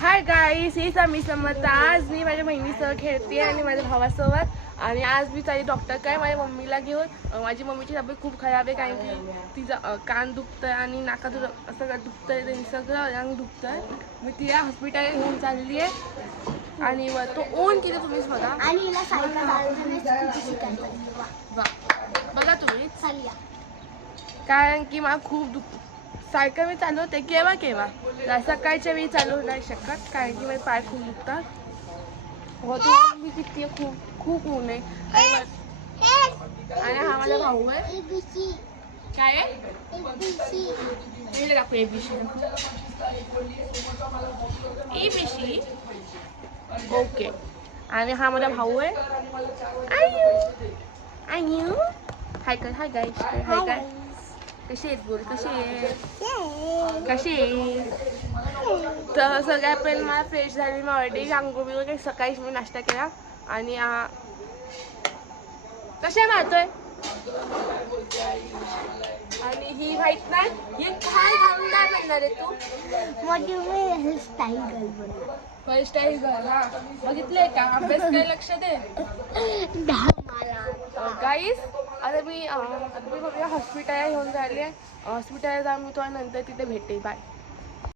Hi guys, ही मी समजता. आज मी माझ्या बहिणीसह खेळते आणि माझ्या भावासोबत. आणि आज मी चालली डॉक्टर काय माझ्या मम्मीला घेऊन. माझी मम्मीची तब्येत खूप खराब आहे कारण की तिचं कान दुखतंय आणि नाकातून असं दुखतंय, त्यांनी सगळं अंग दुखतंय. मी तिला हॉस्पिटल घेऊन चालली आहे. आणि तो ऊन किती तुम्हीच बघा. आणि हिला सायकल चालवताना शिकायचं. वा बघा तुम्ही, चालल्या कारण की मला खूप सायकल मी चालवते केव्हा केव्हा, सकाळच्या वेळी चालवू नाही शकत कारण की माझे पाय खूप दुखतात. हो तू मी किती खूप खूप ऊन आहे. आणि हा माझा भाऊ आहे. काय आहे दाखवू एबीसी एबीसी ओके. आणि हा माझा भाऊ आहे. आयू हाय कर, हाय गाईस, हाय काय कशी आहेत बोल, कशी आहे कशी आहे. तर सगळ्यात पहिले मला फ्रेश झाली. मी ऑलरेडी आंघोळ वगैरे सकाळीच मी नाश्ता केला. आणि कशा मारतोय. आणि ही माहित नाही ही काय घालून काय बनणार आहे तू. स्टाईल गर्ल बनला. हेअरस्टाईल घर. हा बघितलंय का, अभ्यास काय लक्ष दे गाईस. आता मी हॉस्पिटलला घेऊन जायले. हॉस्पिटलला जाऊन मी तुला नंतर तिथे भेटेल. बाय.